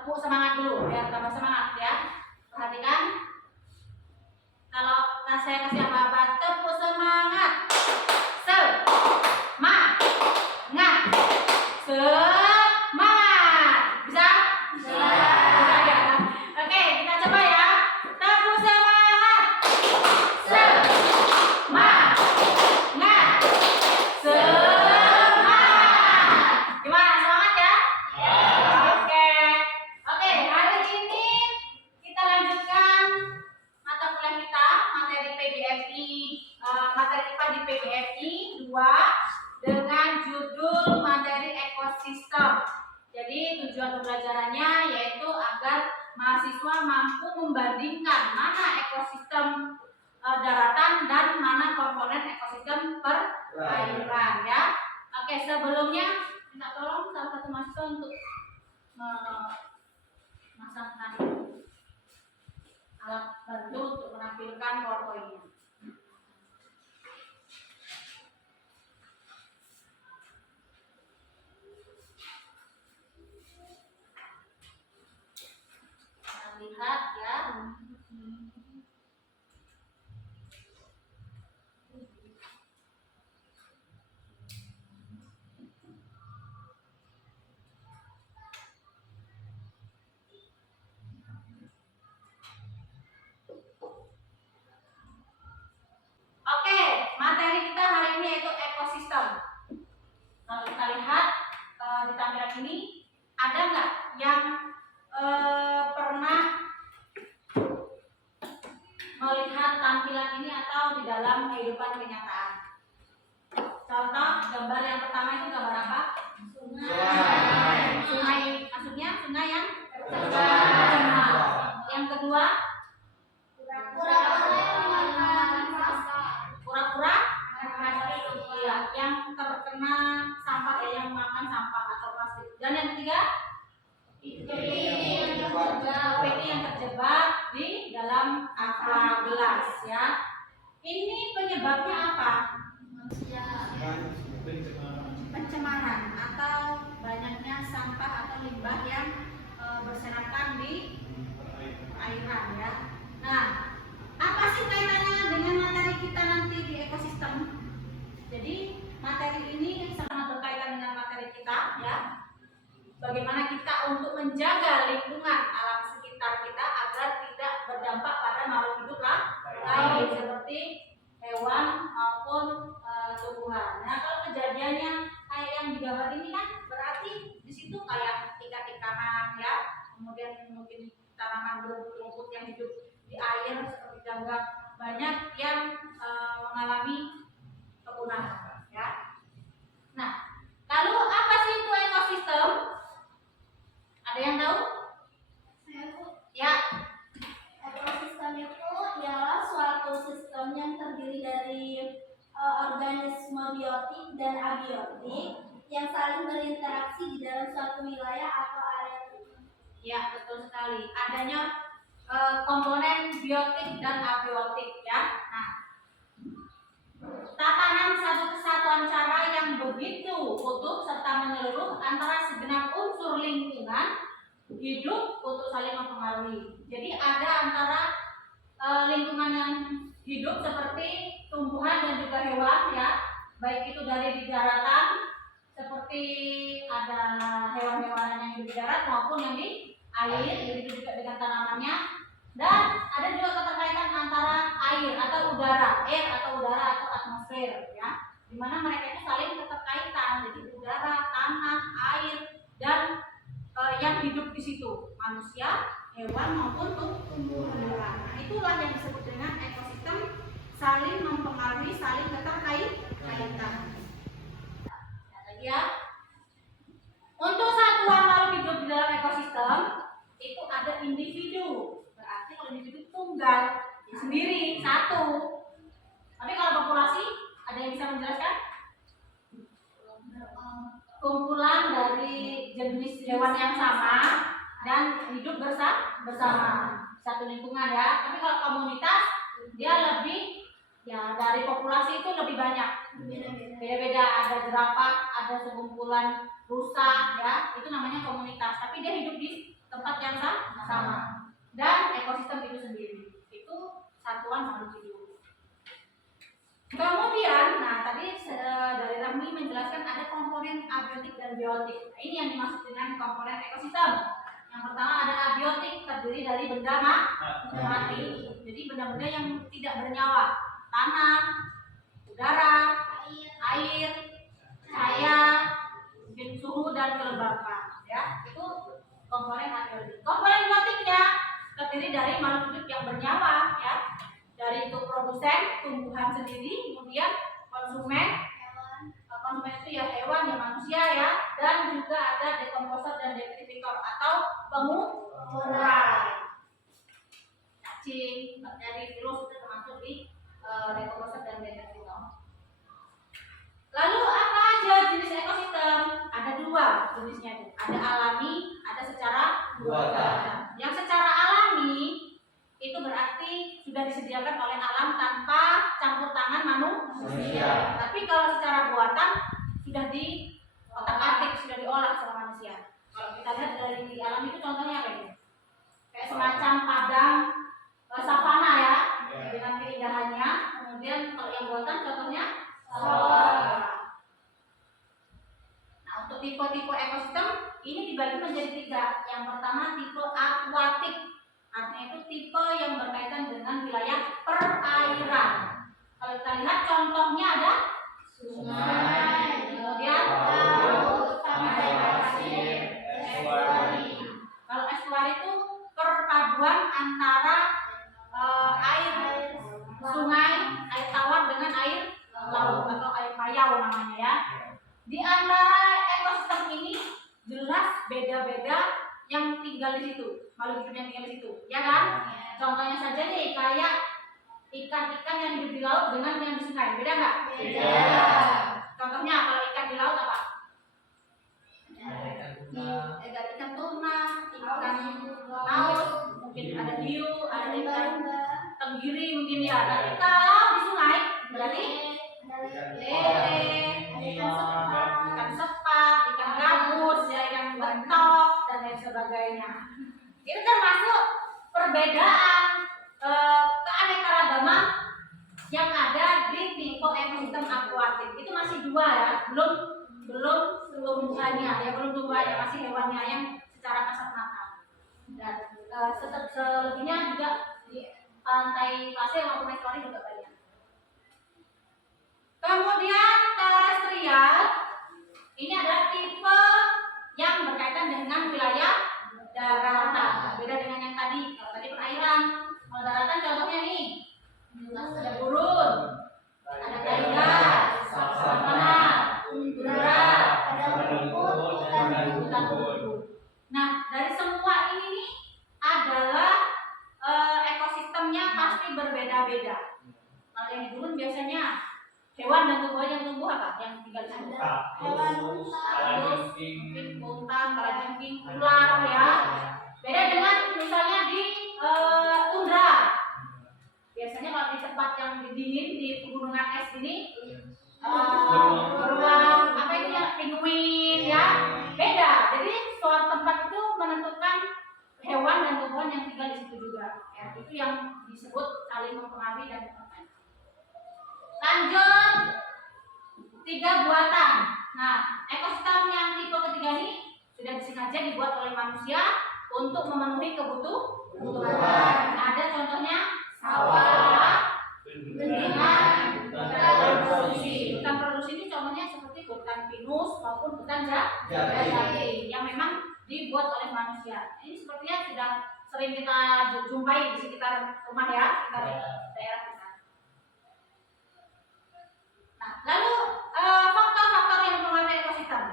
tepuk semangat dulu biar tambah semangat ya. Perhatikan. Kalau saya kasih apa-apa, tepuk semangat. Semangat. Semangat. Bisa? Bisa ya. Oke, kita coba ya. Tepuk semangat. Semangat. Semangat. Gimana? Semangat ya? Oke. Oke, hari ini kita lanjutkan mata kuliah kita, materi PGRI, materi IPA di PGRI 2 dengan judul materi ekosistem. Jadi tujuan pembelajarannya yaitu agar mahasiswa mampu membandingkan mana ekosistem daratan dan mana komponen ekosistem perairan ya. Oke, sebelumnya minta tolong salah satu mahasiswa untuk memasangkan alat bantu untuk menampilkan PowerPoint-nya. Kita lihat ya. Oke, materi kita hari ini yaitu ekosistem. Kalau kita lihat di tampilan ini, ada nggak yang pernah melihat tampilan ini atau di dalam kehidupan kenyataan? Contoh gambar yang pertama itu gambar apa? Sungai. Sungai, maksudnya sungai yang tercemar. Yang kedua? Kura-kura iya, yang terkena sampah ya, yang makan sampah atau plastik. Dan yang ketiga, kepiting yang terjebak di dalam aqua gelas ya. Ini penyebabnya apa? Pencemaran atau banyaknya sampah atau limbah yang berserakan di perairan ya. Nah, apa sih kaitannya dengan materi kita nanti di ekosistem? Jadi materi ini sangat berkaitan dengan materi kita ya. Bagaimana kita untuk menjaga lingkungan alam sekitar kita agar tidak berdampak pada makhluk hidup lain seperti hewan maupun tumbuhan. Nah, kalau kejadiannya kayak yang digambar ini kan berarti di situ kayak ikan-ikanan ya, kemudian mungkin tanaman rumput-rumput yang hidup di air seperti ganggang, banyak yang mengalami kepunahan ya. Nah, lalu apa sih itu ekosistem? Ada yang tahu? Ya. Ekosistem itu ialah suatu sistem yang terdiri dari organisme biotik dan abiotik yang saling berinteraksi di dalam suatu wilayah atau area. Ya, betul sekali. Adanya komponen biotik dan abiotik ya. Nah, tatanan satu kesatuan cara yang begitu utuh serta menyeluruh antara segenap unsur lingkungan hidup untuk saling mempengaruhi. Jadi ada antara lingkungan yang hidup seperti tumbuhan dan juga hewan ya, baik itu dari di daratan seperti ada hewan-hewan yang hidup di darat maupun yang di air, begitu juga dengan tanamannya. Dan ada juga keterkaitan antara air atau udara, atau atmosfer ya, dimana mereka itu saling keterkaitan. Jadi udara, tanah, air dan yang hidup di situ, manusia, hewan maupun tumbuhan. Nah, itulah yang disebut dengan ekosistem, saling mempengaruhi, saling keterkaitan. Lagi ya. Untuk satuan makhluk hidup di dalam ekosistem itu ada individu. Berarti kalau individu tunggal, ya sendiri, satu. Tapi kalau populasi, ada yang bisa menjelaskan? Kumpulan dari jenis hewan yang sama dan hidup bersama satu lingkungan ya. Tapi kalau komunitas dia lebih ya, dari populasi itu lebih banyak. Beda-beda, ada jerapah, ada sekumpulan rusa ya, itu namanya komunitas. Tapi dia hidup di tempat yang sama, dan ekosistem itu sendiri. Itu satuan makhluk hidup. Kemudian, nah tadi dari Rami menjelaskan ada komponen abiotik dan biotik. Nah, ini yang dimaksud dengan komponen ekosistem. Yang pertama ada abiotik, terdiri dari benda mati. Jadi benda-benda yang tidak bernyawa, tanah, udara, air, cahaya, mungkin suhu dan kelembapan. Ya, itu komponen abiotik. Komponen biotiknya terdiri dari makhluk hidup yang bernyawa, ya. Dari itu produsen tumbuhan sendiri, kemudian konsumen itu ya hewan, ya manusia, ya, dan juga ada dekomposer dan detritivor atau pengurai. Cacing, bakteri, virus itu termasuk di dekomposer dan detritivor. Lalu apa aja jenis ekosistem? Ada dua jenisnya itu. Ada alami, ada secara buatan. Yang secara alami itu berarti sudah disediakan oleh alam tanpa campur tangan manusia. Tapi kalau secara buatan sudah di otak-atik, sudah diolah sama manusia. Kalau kita lihat dari alam itu contohnya apa ini? Kayak semacam padang savana, ya, dengan keindahannya. Kemudian kalau yang buatan contohnya sawah. Nah, untuk tipe-tipe ekosistem ini dibagi menjadi 3. Yang pertama tipe akuatik. Artinya itu tipe yang berkaitan dengan wilayah perairan. Kalau kita lihat contohnya ada sungai, kemudian laut, sampai pasir, estuari. Kalau estuari itu perpaduan antara air sungai, air tawar dengan air laut atau air payau namanya, ya. Di antara ekosistem ini jelas beda-beda yang tinggal di situ, makhluk hidup yang tinggal di situ, ya kan? Contohnya saja nih, kayak ikan-ikan yang hidup di laut dengan yang di sungai, beda nggak? Beda. Contohnya kalau ikan di laut apa? Ada ikan tuna, ikan paus, mungkin ada hiu, ada ikan tenggiri mungkin, ya. Tapi kalau di sungai berarti lele, ikan sepat, ikan gabus, ya, ikan bentok dan lain sebagainya. Itu termasuk perbedaan keanekaragaman yang ada di tipe ekosistem akuatik. Itu masih 2, ya, belum tumbuhannya, ya, belum tumbuhannya, masih hewannya yang secara kasat mata. Dan selebihnya juga di pantai pasir maupun estuari juga banyak. Kemudian terestrial ini adalah tipe yang berkaitan dengan wilayah daratan. Beda dengan yang tadi. Kalau tadi perairan, kalau daratan contohnya nih, ada gurun, ada taiga, savana, tundra, ada rumput, hutan gundul. Nah, dari semua ini nih adalah ekosistemnya pasti berbeda-beda. Kalau yang di gurun biasanya hewan dan tumbuhan yang tumbuh apa? Yang tinggal di sana. Hewan mungkin untang, kalajengking, ular, ya. Beda dengan misalnya di tundra. Biasanya kalau di tempat yang dingin di pegunungan es ini beruang apa itu ya, penguin, ya. Beda. Jadi suatu tempat itu menentukan hewan dan tumbuhan yang tinggal di situ juga. Ya, itu yang disebut saling mempengaruhi dan berkaitan. Lanjut, 3 buatan. Nah, ekosistem yang tipe ketiga ini sudah disengaja dibuat oleh manusia untuk memenuhi kebutuhan. Ada contohnya sawah, bendungan, hutan produksi. Hutan produksi ini contohnya seperti hutan pinus maupun hutan jati yang memang dibuat oleh manusia. Ini sepertinya sudah sering kita jumpai di sekitar rumah, ya, sekitar daerah kita. Nah, lalu faktor-faktor yang mempengaruhi ekosistem.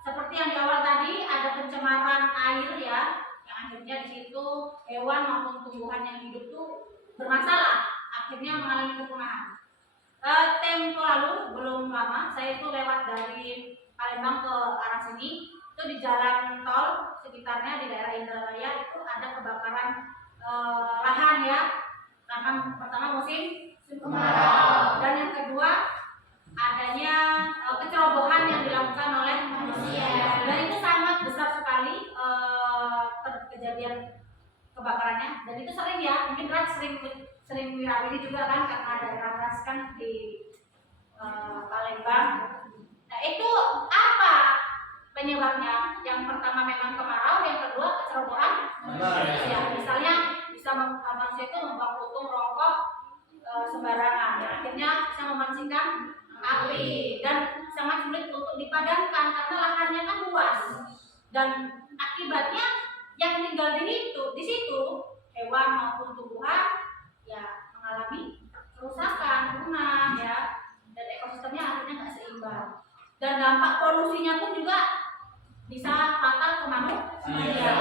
Seperti yang di awal tadi, ada pencemaran air, ya, yang akhirnya di situ hewan maupun tumbuhan yang hidup itu bermasalah, akhirnya mengalami kepunahan. Tempo lalu, belum lama, saya itu lewat dari Palembang ke arah sini, itu di jalan tol sekitarnya di daerah Indralaya itu ada kebakaran lahan, ya, karena pertama musim kemarau, dan yang kedua adanya kecerobohan yang dilakukan oleh manusia, dan itu sangat besar sekali Dan itu sering ya, mungkin Raj sering wirawiri juga kan, karena daerah Raj kan di Palembang. Nah itu apa penyebabnya? Yang pertama memang kemarau, yang kedua kecerobohan manusia. Misalnya bisa manusia itu membuang puntung rokok sembarangan, ya, akhirnya bisa memancingkan api dan sangat sulit untuk dipadamkan karena lahannya kan luas, dan akibatnya yang tinggal di situ hewan maupun tumbuhan ya mengalami kerusakan, punah ya, dan ekosistemnya akhirnya nggak seimbang, dan dampak polusinya pun juga bisa fatal ke manusia,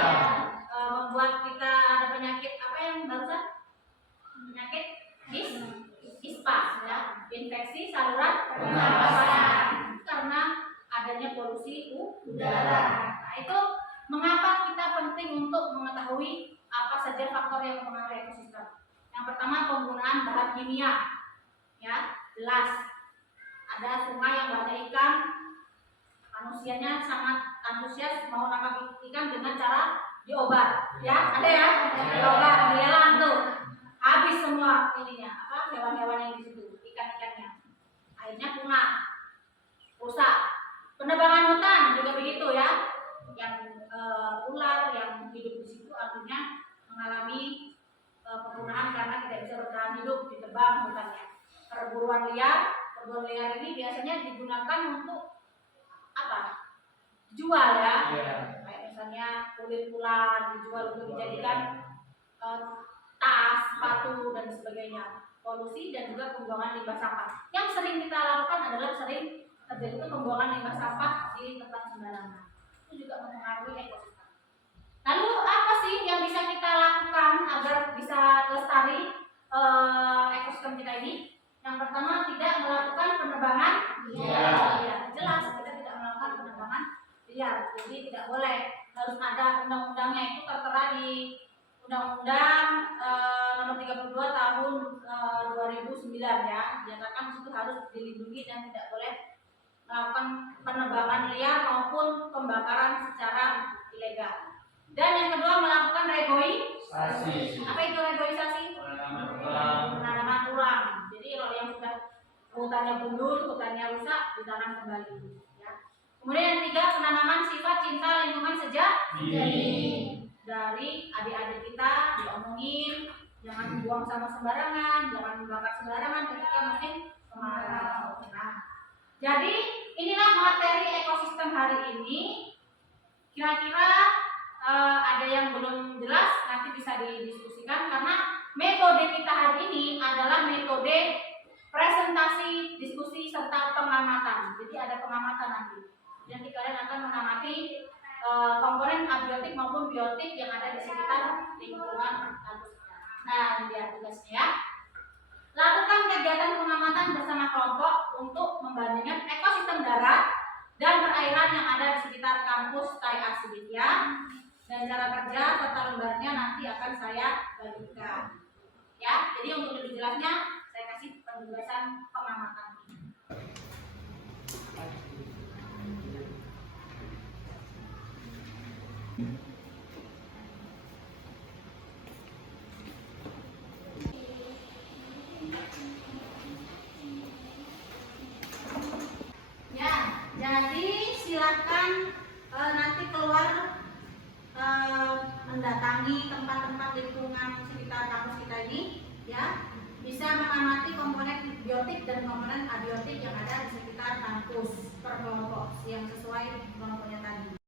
membuat kita ada penyakit apa yang barusan, penyakit ISPA ya, infeksi saluran pernapasan karena adanya polusi udara. Nah itu mengapa kita penting untuk mengetahui apa saja faktor yang mempengaruhi ekosistem. Yang pertama penggunaan bahan kimia, ya jelas ada sungai yang banyak ikan, manusianya sangat antusias mau nangkap ikan dengan cara diobat, ya ada ya, diobat, dilelang tuh, habis semua ininya, apa hewan-hewan yang di situ, ikan-ikannya, akhirnya punah, rusak. Penebangan hutan juga begitu ya, yang ular yang hidup di situ akhirnya mengalami pembunuhan karena tidak bisa bertahan hidup, ditebang hutannya. Perburuan liar ini biasanya digunakan untuk apa? Dijual ya, kayak misalnya kulit ular dijual untuk dijadikan tas, sepatu dan sebagainya. Polusi dan juga pembuangan limbah sampah. Yang sering kita lakukan adalah sering terjadi pembuangan limbah sampah di tempat sembarangan. Itu juga mempengaruhi ekosistem. Lalu apa sih yang bisa kita lakukan agar bisa lestari ekosistem kita ini? Yang pertama tidak melakukan penebangan liar. Jelas kita tidak melakukan penebangan liar. Jadi tidak boleh, harus ada undang-undangnya, itu tertera di Undang-Undang Nomor 32 Tahun 2009 ya. Dinyatakan itu harus dilindungi dan tidak boleh melakukan penebangan liar maupun pembakaran secara ilegal. Dan yang kedua melakukan reboisasi. Apa itu reboisasi? Penanaman ulang. Jadi kalau yang sudah hutannya gundul, hutannya rusak, ditanam kembali. Ya. Kemudian yang ketiga penanaman sifat cinta lingkungan sejak dini. Dari adik-adik kita diomongin, jangan buang sampah sembarangan, jangan membakar sembarangan ketika musim kemarau. Nah, jadi inilah materi ekosistem hari ini. Kira-kira ada yang belum jelas, nanti bisa didiskusikan karena metode kita hari ini adalah metode presentasi, diskusi serta pengamatan. Jadi ada pengamatan nanti. Nanti kalian akan mengamati komponen abiotik maupun biotik yang ada di sekitar lingkungan kampus. Nah, ini dia tugasnya ya. Lakukan kegiatan pengamatan bersama kelompok untuk membandingkan ekosistem darat dan perairan yang ada di sekitar kampus TAI Arsiditya. Dan cara kerja serta lembarnya nanti akan saya bagikan. Ya, jadi untuk lebih jelasnya saya kasih penugasan pengamatan. Jadi silakan nanti keluar mendatangi tempat-tempat lingkungan sekitar kampus kita ini, ya, bisa mengamati komponen biotik dan komponen abiotik yang ada di sekitar kampus per kelompok yang sesuai kelompoknya tadi.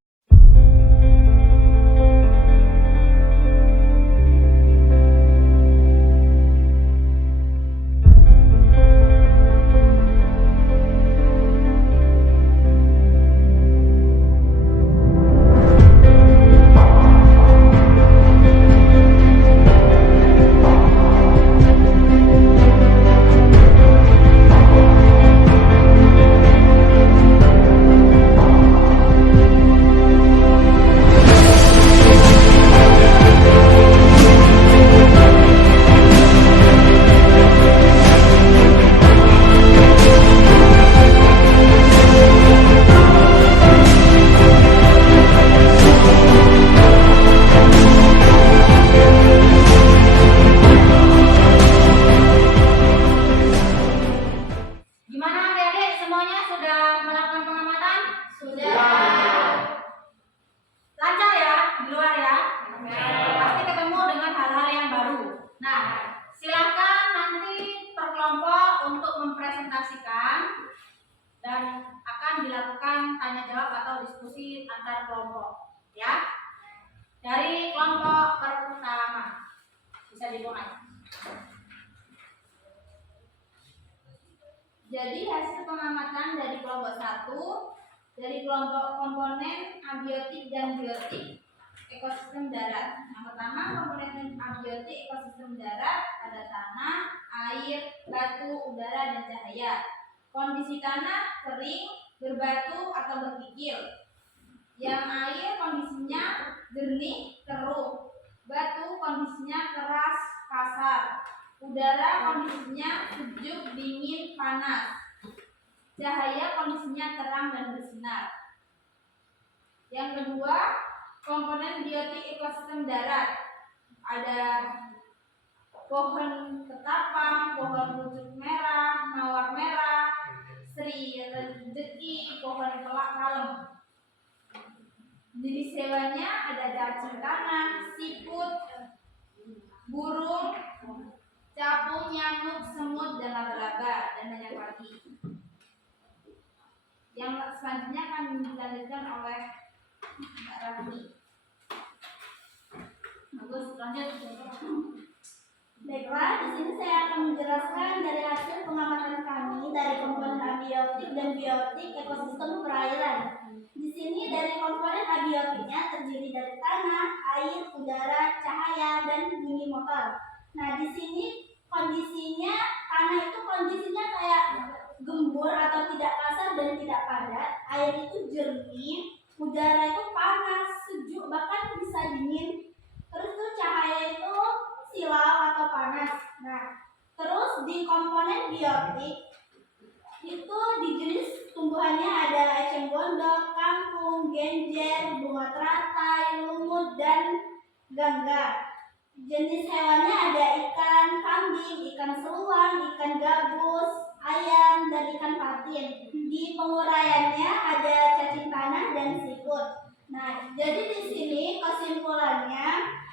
antar kelompok. Ya, dari kelompok pertama bisa dimulai. Jadi hasil pengamatan dari kelompok 1 dari kelompok komponen abiotik dan biotik ekosistem darat. Yang pertama, komponen abiotik ekosistem darat ada tanah, air, batu, udara, dan cahaya. Kondisi tanah kering, berbatu atau berkikil. Yang air kondisinya jernih, keruh. Batu kondisinya keras, kasar. Udara kondisinya sejuk, dingin, panas. Cahaya kondisinya terang dan bersinar. Yang kedua, komponen biotik ekosistem darat. Ada pohon ketapang, pohon rujuk merah, mawar merah, sri rezeki, pohon kelak kalem. Jenis hewannya ada cacing tanah, siput, burung, capung, nyamuk, semut, dan laba-laba, dan banyak lagi. Yang selanjutnya akan dilanjutkan oleh Mbak Rani. Bagus, lanjut. Baiklah, di sini saya akan menjelaskan dari hasil pengamatan kami dari komponen abiotik dan biotik ekosistem perairan. Di sini dari komponen abiotiknya terdiri dari tanah, air, udara, cahaya, dan bunyi motor. Nah, di sini kondisinya tanah itu kondisinya kayak gembur atau tidak kasar dan tidak padat. Air itu jernih, udara itu panas, sejuk, bahkan bisa dingin. Terus tuh cahaya itu silau atau panas. Nah, terus di komponen biotik itu di jenis tumbuhannya ada eceng gondok, kangkung, genjer, bunga teratai, lumut, dan gangga. Jenis hewannya ada ikan kambing, ikan seluang, ikan gabus, ayam, dan ikan patin. Di penguraiannya ada cacing tanah dan siput. Nah, jadi di sini kesimpulannya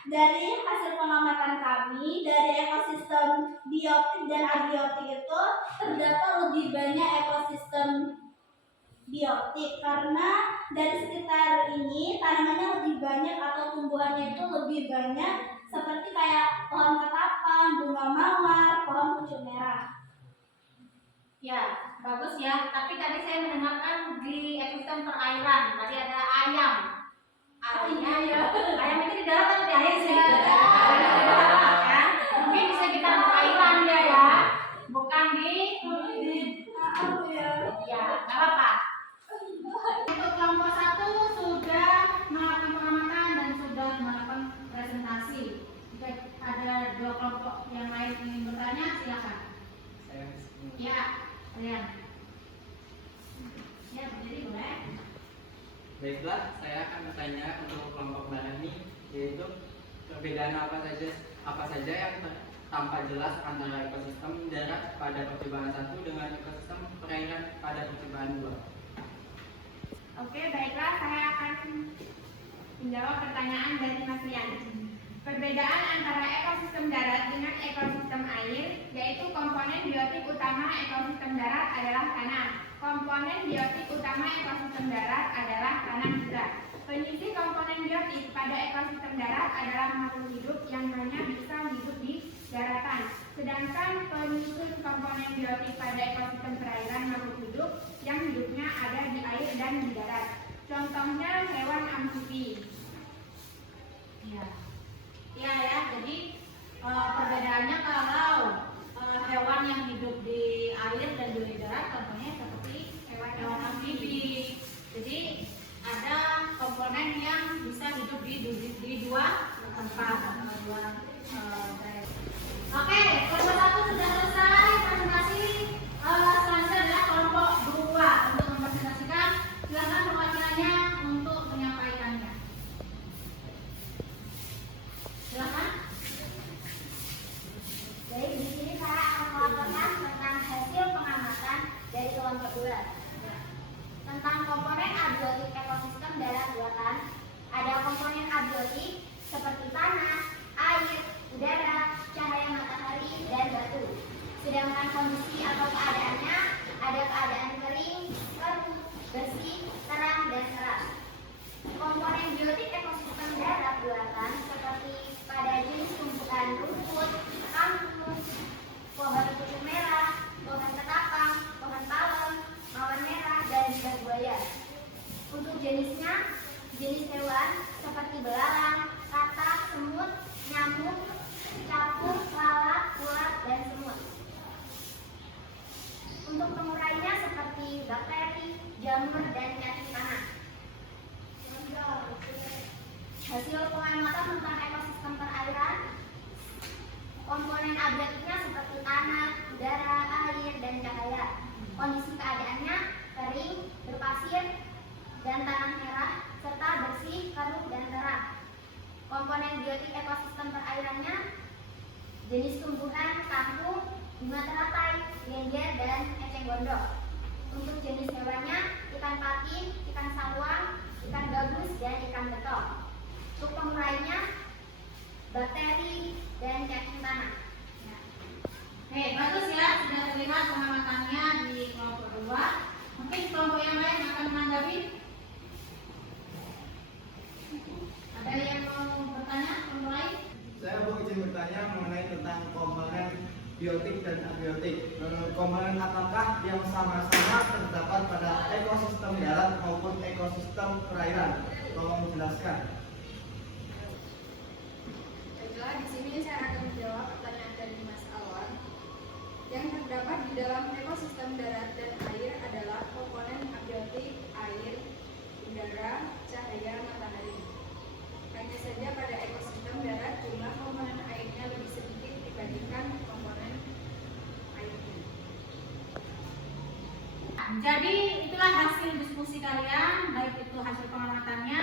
dari hasil pengamatan kami dari ekosistem biotik dan abiotik itu terdapat lebih banyak ekosistem biotik karena dari sekitar ini tanamannya lebih banyak atau tumbuhannya itu lebih banyak seperti kayak pohon ketapang, bunga mawar, pohon pucuk merah. Ya, bagus ya. Tapi tadi saya mendengarkan di ekosistem perairan tadi ada ayam. Ayam itu di darat atau di air sih? Di darat ya. Mungkin di sekitar perairan dia ya, bukan di ya, nggak apa-apa. Untuk kelompok 1 sudah melakukan pengamatan dan sudah melakukan presentasi. Jika ada 2 kelompok yang lain ingin bertanya, silakan. Ya, kalian. Ya, jadi boleh. Baiklah, saya akan bertanya untuk kelompok barat ini, yaitu perbedaan apa saja yang tampak jelas antara ekosistem darat pada percobaan 1 dengan ekosistem perairan pada percobaan 2. Oke, baiklah, saya akan menjawab pertanyaan dari Mas Rian. Perbedaan antara ekosistem darat dengan ekosistem air, yaitu komponen biotik utama ekosistem darat adalah tanah. Komponen biotik utama ekosistem darat adalah tanah juga. Penyisi komponen biotik pada ekosistem darat adalah makhluk hidup yang hanya bisa hidup di daratan. Sedangkan penyusun komponen biotik pada ekosistem perairan makhluk hidup yang hidupnya ada di air dan di darat. Contohnya hewan amfibi. Ya, jadi perbedaannya kalau hewan yang hidup di air dan di darat contohnya seperti hewan amfibi. Jadi ada komponen yang bisa hidup di dua tempat. Oke, kelompok 1 sudah selesai presentasi. Selanjutnya adalah kelompok 2 untuk mempresentasikan. Silakan perwakilannya untuk menyampaikannya. Silakan. Baik, di sini saya akan melaporkan tentang hasil pengamatan dari kelompok 2. Tentang komponen abiotik ekosistem darat buatan, ada komponen abiotik seperti tanah, air, udara, cahaya matahari, dan Selanjutnya, jenis hewan seperti belarang, katak, semut, nyamuk, capung, lalat, ulat, dan semut. Untuk pengurainya seperti bakteri, jamur, dan cacing tanah. Hasil pengamatan tentang ekosistem perairan, komponen abiotiknya seperti tanah, udara, air, dan cahaya. Kondisi keadaannya kering, berpasir, dan tanah merah, serta bersih, keruh, dan terang. Komponen biotik ekosistem perairannya, jenis tumbuhan, kangkung, bunga teratai, genjer, dan eceng gondok. Untuk jenis hewannya, ikan patin, ikan saluang, ikan gabus, dan ikan betok. Untuk pengurainya, bakteri, dan cacing tanah. Oke, bagus ya, sudah terlihat pengamatannya di kelompok 2. Mungkin kelompok yang lain akan menanggapi. Ada yang mau bertanya, kelompok lain? Saya mau izin bertanya mengenai tentang komponen biotik dan abiotik. Menurut komponen apakah yang sama-sama terdapat pada ekosistem darat maupun ekosistem perairan? Tolong menjelaskan. Baiklah, di sini saya akan menjawab pertanyaan dari Mas Awan. Yang terdapat di dalam ekosistem darat dan air adalah komponen abiotik, air, udara, cahaya, matahari. Hanya saja pada ekosistem darat jumlah komponen airnya lebih sedikit dibandingkan komponen airnya. Jadi itulah hasil diskusi kalian, baik itu hasil pengamatannya.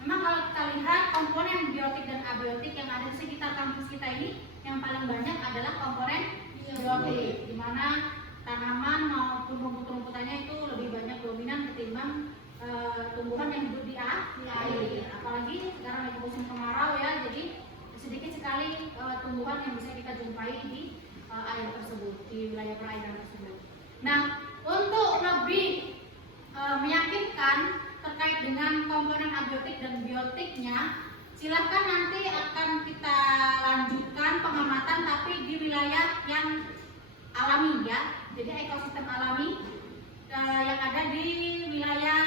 Memang kalau kita lihat komponen biotik dan abiotik yang ada di sekitar kampus kita ini, yang paling banyak adalah komponen biotik, di mana tanaman maupun rumput-rumputannya itu lebih banyak dominan ketimbang tumbuhan yang hidup di air. Apalagi sekarang lagi musim kemarau ya, jadi sedikit sekali tumbuhan yang bisa kita jumpai di air tersebut, di wilayah perairan tersebut. Nah, untuk lebih meyakinkan terkait dengan komponen abiotik dan biotiknya, silakan nanti akan kita lanjutkan pengamatan tapi di wilayah yang alami ya, jadi ekosistem alami yang ada di wilayah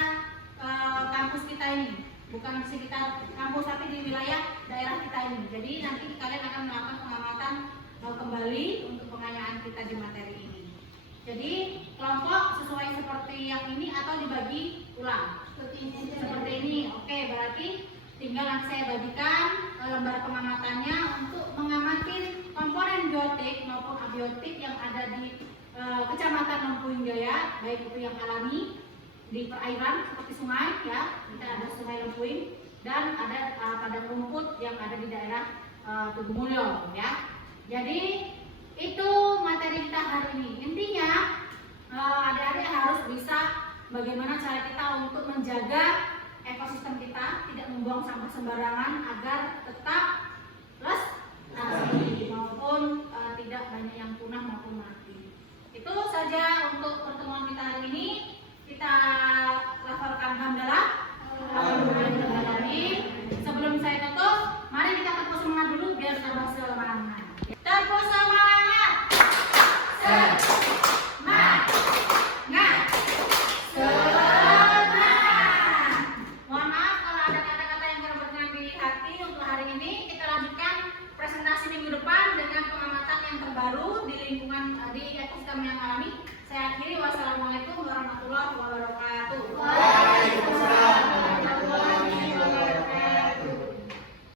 kampus kita ini, bukan di sekitar kampus tapi di wilayah daerah kita ini. Jadi nanti kalian akan melakukan pengamatan kembali untuk pengayaan kita di materi ini. Jadi kelompok sesuai seperti yang ini atau dibagi ulang seperti ini. Oke, berarti tinggal nanti saya bagikan lembar pengamatannya untuk mengamati komponen biotik maupun abiotik yang ada di Kecamatan Lempuing Jaya, baik itu yang alami di perairan seperti sungai ya, kita ada Sungai Lempuing, dan ada padang rumput yang ada di daerah Tugumulyo ya. Jadi itu materi kita hari ini. Intinya adik-adik harus bisa bagaimana cara kita untuk menjaga ekosistem kita, tidak membuang sampah sembarangan agar tetap lestari maupun tidak banyak yang punah maupun mati. Itu saja untuk pertemuan kita hari ini. Kita lafalkan hamdalah. Sebelum saya tutup, mari kita tepuk semangat dulu biar tambah semangat. Tepuk semangat. Semangat. Mohon maaf kalau ada kata-kata yang kurang berkenan di hati untuk hari ini. Kita lanjutkan presentasi minggu depan dengan pengamatan yang terbaru di lingkungan di ekosistem yang alami. Saya akhiri, wassalamualaikum warahmatullahi wabarakatuh.